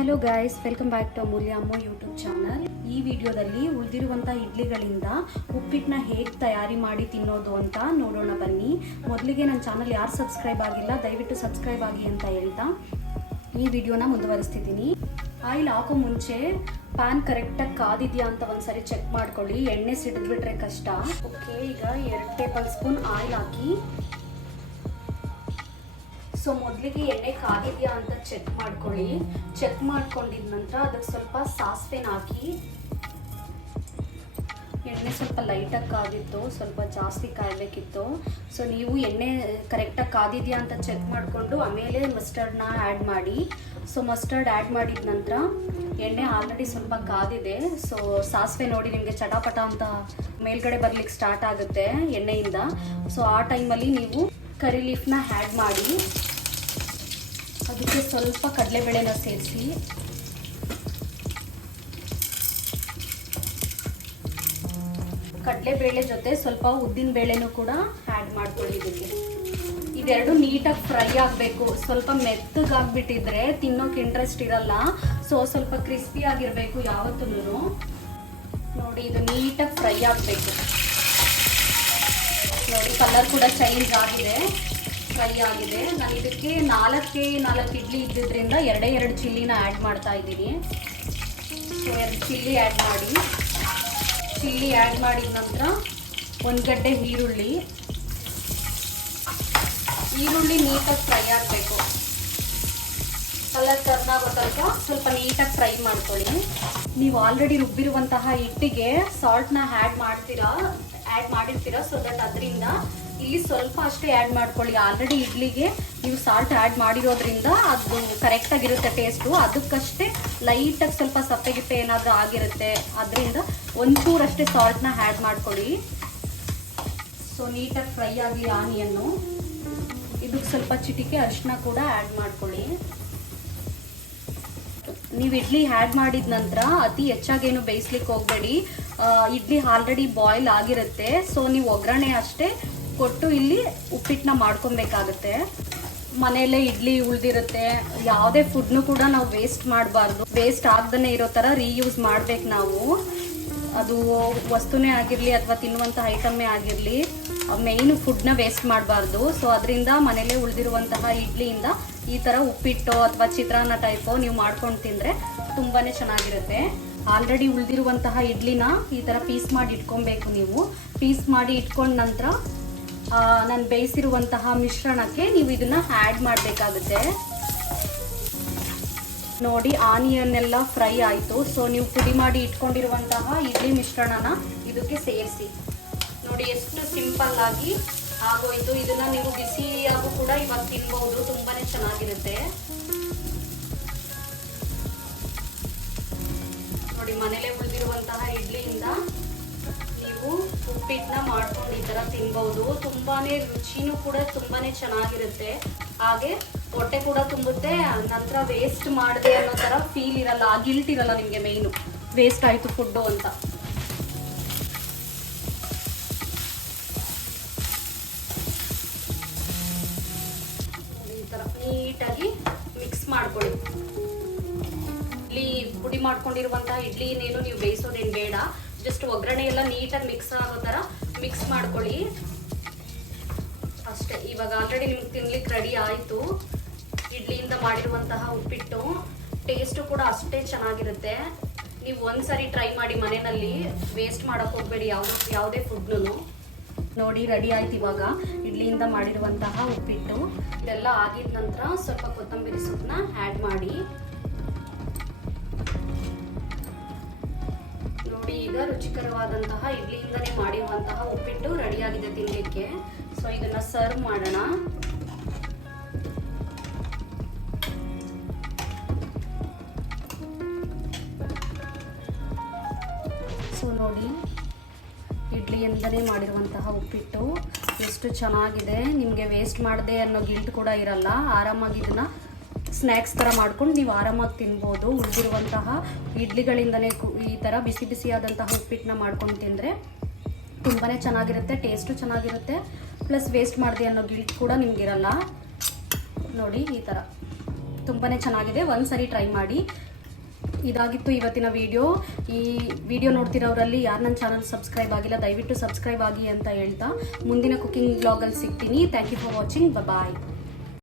Hello guys, welcome back to Amulya Amma YouTube channel. ಈ ವಿಡಿಯೋದಲ್ಲಿ ಉಳಿದಿರುವಂಥ ಇಡ್ಲಿಗಳಿಂದ ಉಪ್ಪಿಟ್ಟನ್ನ ಹೇಗೆ ತಯಾರಿ ಮಾಡಿ ತಿನ್ನೋದು ಅಂತ ನೋಡೋಣ ಬನ್ನಿ. ಮೊದಲಿಗೆ ನನ್ನ ಚಾನಲ್ ಯಾರು ಸಬ್ಸ್ಕ್ರೈಬ್ ಆಗಿಲ್ಲ ದಯವಿಟ್ಟು ಸಬ್ಸ್ಕ್ರೈಬ್ ಆಗಿ ಅಂತ ಹೇಳ್ತಾ ಈ ವಿಡಿಯೋನ ಮುಂದುವರಿಸ್ತಿದ್ದೀನಿ. ಆಯಿಲ್ ಹಾಕೋ ಮುಂಚೆ ಪ್ಯಾನ್ ಕರೆಕ್ಟಾಗಿ ಕಾದಿದೆಯಾ ಅಂತ ಒಂದ್ಸರಿ ಚೆಕ್ ಮಾಡ್ಕೊಳ್ಳಿ. ಎಣ್ಣೆ ಸಿಡಿದ್ಬಿಟ್ರೆ ಕಷ್ಟ. ಓಕೆ, ಈಗ 2 ಟೇಬಲ್ ಸ್ಪೂನ್ ಆಯಿಲ್ ಹಾಕಿ. ಸೊ ಮೊದಲಿಗೆ ಎಣ್ಣೆ ಕಾದಿದೆಯಾ ಅಂತ ಚೆಕ್ ಮಾಡ್ಕೊಳ್ಳಿ. ಚೆಕ್ ಮಾಡ್ಕೊಂಡಿದ ನಂತರ ಅದಕ್ಕೆ ಸ್ವಲ್ಪ ಸಾಸಿವೆನ ಹಾಕಿ. ಎಣ್ಣೆ ಸ್ವಲ್ಪ ಲೈಟಾಗಿ ಕಾದಿತ್ತು, ಸ್ವಲ್ಪ ಜಾಸ್ತಿ ಕಾಯಬೇಕಿತ್ತು. ಸೊ ನೀವು ಎಣ್ಣೆ ಕರೆಕ್ಟಾಗಿ ಕಾದಿದೆಯಾ ಅಂತ ಚೆಕ್ ಮಾಡಿಕೊಂಡು ಆಮೇಲೆ ಮಸ್ಟರ್ಡ್ನ ಆ್ಯಡ್ ಮಾಡಿ. ಸೊ ಮಸ್ಟರ್ಡ್ ಆ್ಯಡ್ ಮಾಡಿದ ನಂತರ ಎಣ್ಣೆ ಆಲ್ರೆಡಿ ಸ್ವಲ್ಪ ಕಾದಿದೆ. ಸೊ ಸಾಸಿವೆ ನೋಡಿ ನಿಮಗೆ ಚಟಾಪಟ ಅಂತ ಮೇಲ್ಗಡೆ ಬರ್ಲಿಕ್ಕೆ ಸ್ಟಾರ್ಟ್ ಆಗುತ್ತೆ ಎಣ್ಣೆಯಿಂದ. ಸೊ ಆ ಟೈಮಲ್ಲಿ ನೀವು ಕರಿ ಲೀಫ್ನ ಆ್ಯಡ್ ಮಾಡಿ. ಅದಕ್ಕೆ ಸ್ವಲ್ಪ ಕಡಲೆಬೇಳೆನ ಸೇರಿಸಿ ಕಡಲೆಬೇಳೆ ಜೊತೆ ಸ್ವಲ್ಪ ಉದ್ದಿನ ಬೇಳೆನೂ ಕೂಡ ಆ್ಯಡ್ ಮಾಡ್ಕೊಳ್ಳಿ. ಇದಕ್ಕೆ ಇದೆರಡು ನೀಟಾಗಿ ಫ್ರೈ ಆಗಬೇಕು. ಸ್ವಲ್ಪ ಮೆತ್ತಗಾಗ್ಬಿಟ್ಟಿದ್ರೆ ತಿನ್ನೋಕೆ ಇಂಟ್ರೆಸ್ಟ್ ಇರಲ್ಲ. ಸೊ ಸ್ವಲ್ಪ ಕ್ರಿಸ್ಪಿ ಆಗಿರಬೇಕು ಯಾವತ್ತೂ. ನೋಡಿ, ಇದು ನೀಟಾಗಿ ಫ್ರೈ ಆಗಬೇಕು. ನೋಡಿ, ಕಲರ್ ಕೂಡ ಚೇಂಜ್ ಆಗಿದೆ, ಫ್ರೈ ಆಗಿದೆ. ನಾನು ಇದಕ್ಕೆ 4 ಇಡ್ಲಿ ಇದ್ದಿದ್ದರಿಂದ 2 ಚಿಲ್ಲಿನ ಆ್ಯಡ್ ಮಾಡ್ತಾ ಇದ್ದೀನಿ. ಸೊ 2 ಚಿಲ್ಲಿ ಆ್ಯಡ್ ಮಾಡಿ. ಚಿಲ್ಲಿ ಆ್ಯಡ್ ಮಾಡಿದ ನಂತರ 1 ಗಡ್ಡೆ ಈರುಳ್ಳಿ ನೀಟಾಗಿ ಫ್ರೈ ಆಗಬೇಕು. ಕಲರ್ ಟರ್ನ್ ಆಗೋ ತನಕ ಸ್ವಲ್ಪ ನೀಟಾಗಿ ಫ್ರೈ ಮಾಡ್ಕೊಳ್ಳಿ. ನೀವು ಆಲ್ರೆಡಿ ರುಬ್ಬಿರುವಂತಹ ಹಿಟ್ಟಿಗೆ ಸಾಲ್ಟ್ನ ಆ್ಯಡ್ ಮಾಡಿರ್ತೀರಾ. ಸೊ ದಟ್ ಅದರಿಂದ ಇಲ್ಲಿ ಸ್ವಲ್ಪ ಅಷ್ಟೇ ಆ್ಯಡ್ ಮಾಡ್ಕೊಳ್ಳಿ. ಆಲ್ರೆಡಿ ಇಡ್ಲಿಗೆ ನೀವು ಸಾಲ್ಟ್ ಆ್ಯಡ್ ಮಾಡಿರೋದ್ರಿಂದ ಅದು ಕರೆಕ್ಟಾಗಿರುತ್ತೆ ಟೇಸ್ಟು. ಅದಕ್ಕಷ್ಟೇ ಲೈಟಾಗಿ ಸ್ವಲ್ಪ ಸಪ್ಪೆಗಿಪ್ಪೆ ಏನಾದರೂ ಆಗಿರುತ್ತೆ, ಅದರಿಂದ ಒಂಚೂರಷ್ಟೇ ಸಾಲ್ಟ್ನ ಆ್ಯಡ್ ಮಾಡ್ಕೊಳ್ಳಿ. ಸೊ ನೀಟಾಗಿ ಫ್ರೈ ಆಗಲಿ ಆನಿಯನ್ನು. ಇದಕ್ಕೆ ಸ್ವಲ್ಪ ಚಿಟಿಕೆ ಅರಿಶಿನ ಕೂಡ ಆ್ಯಡ್ ಮಾಡ್ಕೊಳ್ಳಿ. ನೀವು ಇಡ್ಲಿ ಆ್ಯಡ್ ಮಾಡಿದ ನಂತರ ಅತಿ ಹೆಚ್ಚಾಗೇನು ಬೇಯಿಸ್ಲಿಕ್ಕೆ ಹೋಗಬೇಡಿ. ಇಡ್ಲಿ ಆಲ್ರೆಡಿ ಬಾಯ್ಲ್ ಆಗಿರುತ್ತೆ. ಸೊ ನೀವು ಒಗ್ಗರಣೆ ಅಷ್ಟೇ ಕೊಟ್ಟು ಇಲ್ಲಿ ಉಪ್ಪಿಟ್ಟನ್ನ ಮಾಡ್ಕೊಬೇಕಾಗುತ್ತೆ. ಮನೆಯಲ್ಲೇ ಇಡ್ಲಿ ಉಳಿದಿರುತ್ತೆ. ಯಾವುದೇ ಫುಡ್ನು ಕೂಡ ನಾವು ವೇಸ್ಟ್ ಮಾಡಬಾರ್ದು. ವೇಸ್ಟ್ ಆಗ್ದೇ ಇರೋ ಥರ ರೀಯೂಸ್ ಮಾಡ್ಬೇಕು ನಾವು. ಅದು ವಸ್ತುನೇ ಆಗಿರಲಿ ಅಥವಾ ತಿನ್ನುವಂಥ ಐಟಮ್ಮೇ ಆಗಿರಲಿ, ಮೇಯ್ನು ಫುಡ್ನ ವೇಸ್ಟ್ ಮಾಡಬಾರ್ದು. ಸೊ ಅದರಿಂದ ಮನೆಯಲ್ಲೇ ಉಳಿದಿರುವಂತಹ ಇಡ್ಲಿಯಿಂದ ಈ ಥರ ಉಪ್ಪಿಟ್ಟು ಅಥವಾ ಚಿತ್ರಾನ್ನ ಟೈಪು ನೀವು ಮಾಡ್ಕೊಂಡು ತಿಂದರೆ ತುಂಬಾ ಚೆನ್ನಾಗಿರುತ್ತೆ. ಆಲ್ರೆಡಿ ಉಳಿದಿರುವಂತಹ ಇಡ್ಲಿನ ಈ ಥರ ಪೀಸ್ ಮಾಡಿ ಇಟ್ಕೊಬೇಕು. ನೀವು ಪೀಸ್ ಮಾಡಿ ಇಟ್ಕೊಂಡ ನಂತರ ನಾನು ಬೇಯಿಸಿರುವಂತಹ ಮಿಶ್ರಣಕ್ಕೆ ನೀವು ಇದನ್ನು ಆ್ಯಡ್ ಮಾಡಬೇಕಾಗುತ್ತೆ. ನೋಡಿ, ಆನಿಯನ್ ಫ್ರೈ ಆಯಿತು. ಸೊ ನೀವು ಪುಡಿ ಮಾಡಿ ಇಟ್ಕೊಂಡಿರುವಂತಹ ಇಡ್ಲಿ ಮಿಶ್ರಣನ ಇದಕ್ಕೆ ಸೇರಿಸಿ. ನೋಡಿ ಎಷ್ಟು ಸಿಂಪಲ್ ಆಗಿ ಆಗೋಯ್ತು. ಇದನ್ನ ನೀವು ಬಿಸಿಯಾಗೂ ಕೂಡ ಇವಾಗ ತಿನ್ಬಹುದು, ತುಂಬಾನೇ ಚೆನ್ನಾಗಿರುತ್ತೆ. ನೋಡಿ, ಮನೇಲೆ ಉಳಿದಿರುವಂತಹ ಇಡ್ಲಿಯಿಂದ ನೀವು ಉಪ್ಪಿಟ್ಟನ್ನ ಮಾಡ್ಕೊಂಡು ಈ ತರ ತಿನ್ಬಹುದು. ತುಂಬಾನೇ ರುಚಿನೂ ಕೂಡ ತುಂಬಾನೇ ಚೆನ್ನಾಗಿರುತ್ತೆ. ಹಾಗೆ ಹೊಟ್ಟೆ ಕೂಡ ತುಂಬುತ್ತೆ. ನಂತರ ವೇಸ್ಟ್ ಮಾಡಿದೆ ಅನ್ನೋ ತರ ಫೀಲ್ ಇರಲ್ಲ, ಗಿಲ್ಟ್ ಇರಲ್ಲ ನಿಮ್ಗೆ. ಮೇಯ್ನು ವೇಸ್ಟ್ ಆಯ್ತು ಫುಡ್ಡು ಅಂತ. ಈ ತರ ನೀಟಾಗಿ ಮಿಕ್ಸ್ ಮಾಡ್ಕೊಳ್ಳಿ. ಇಲ್ಲಿ ಪುಡಿ ಮಾಡ್ಕೊಂಡಿರುವಂತಹ ಇಡ್ಲಿನೇನು ನೀವು ಬೇಯಿಸೋದೇನು ಬೇಡ. ಜಸ್ಟ್ ಒಗ್ಗರಣೆ ಎಲ್ಲ ನೀಟಾಗಿ ಮಿಕ್ಸ್ ಆಗೋ ಥರ ಮಿಕ್ಸ್ ಮಾಡ್ಕೊಳ್ಳಿ ಅಷ್ಟೇ. ಇವಾಗ ಆಲ್ರೆಡಿ ನಿಮ್ಗೆ ತಿನ್ಲಿಕ್ಕೆ ರೆಡಿ ಆಯಿತು ಇಡ್ಲಿಯಿಂದ ಮಾಡಿರುವಂತಹ ಉಪ್ಪಿಟ್ಟು. ಟೇಸ್ಟು ಕೂಡ ಅಷ್ಟೇ ಚೆನ್ನಾಗಿರುತ್ತೆ. ನೀವು ಒಂದ್ಸರಿ ಟ್ರೈ ಮಾಡಿ ಮನೆಯಲ್ಲಿ. ವೇಸ್ಟ್ ಮಾಡೋಕ್ಕೆ ಹೋಗಬೇಡಿ ಯಾವುದೇ ಫುಡ್ನು. ನೋಡಿ, ರೆಡಿ ಆಯ್ತು ಇವಾಗ ಇಡ್ಲಿಯಿಂದ ಮಾಡಿರುವಂತಹ ಉಪ್ಪಿಟ್ಟು. ಇದೆಲ್ಲ ಆಗಿದ ನಂತರ ಸ್ವಲ್ಪ ಕೊತ್ತಂಬರಿ ಸೊಪ್ಪನ್ನ ಆ್ಯಡ್ ಮಾಡಿ. ನೋಡಿ, ಈಗ ರುಚಿಕರವಾದಂತಹ ಇಡ್ಲಿಯಿಂದನೇ ಮಾಡಿರುವಂತಹ ಉಪ್ಪಿಟ್ಟು ರೆಡಿಯಾಗಿದೆ ತಿನ್ನಲಿಕ್ಕೆ. ಸೊ ಇದನ್ನ ಸರ್ವ್ ಮಾಡೋಣ. ಸೊ ನೋಡಿ, ಇಡ್ಲಿಯಿಂದನೇ ಮಾಡಿರುವಂತಹ ಉಪ್ಪಿಟ್ಟು ಎಷ್ಟು ಚೆನ್ನಾಗಿದೆ. ನಿಮಗೆ ವೇಸ್ಟ್ ಮಾಡಿದೆ ಅನ್ನೋ ಗಿಲ್ಟ್ ಕೂಡ ಇರಲ್ಲ. ಆರಾಮಾಗಿ ಇದನ್ನ ಸ್ನ್ಯಾಕ್ಸ್ ಥರ ಮಾಡ್ಕೊಂಡು ನೀವು ಆರಾಮಾಗಿ ತಿನ್ಬೋದು. ಉಳಿದಿರುವಂತಹ ಇಡ್ಲಿಗಳಿಂದನೇ ಈ ಥರ ಬಿಸಿ ಬಿಸಿಯಾದಂತಹ ಉಪ್ಪಿಟ್ಟನ್ನ ಮಾಡ್ಕೊಂಡು ತಿಂದರೆ ತುಂಬಾ ಚೆನ್ನಾಗಿರುತ್ತೆ. ಟೇಸ್ಟು ಚೆನ್ನಾಗಿರುತ್ತೆ. ಪ್ಲಸ್ ವೇಸ್ಟ್ ಮಾಡಿದೆ ಅನ್ನೋ ಗಿಲ್ಟ್ ಕೂಡ ನಿಮಗಿರಲ್ಲ. ನೋಡಿ, ಈ ಥರ ತುಂಬಾ ಚೆನ್ನಾಗಿದೆ, ಒಂದ್ಸರಿ ಟ್ರೈ ಮಾಡಿ. ಇದಾಗಿತ್ತು ಇವತ್ತಿನ ವಿಡಿಯೋ. ಈ ವಿಡಿಯೋ ನೋಡ್ತಿರೋರಲ್ಲಿ ಯಾರು ನನ್ನ ಚಾನಲ್ ಸಬ್ಸ್ಕ್ರೈಬ್ ಆಗಿಲ್ಲ ದಯವಿಟ್ಟು ಸಬ್ಸ್ಕ್ರೈಬ್ ಆಗಿ ಅಂತ ಹೇಳ್ತಾ ಮುಂದಿನ ಕುಕಿಂಗ್ ಬ್ಲಾಗಲ್ಲಿ ಸಿಗ್ತೀನಿ. Thank you for watching. Bye.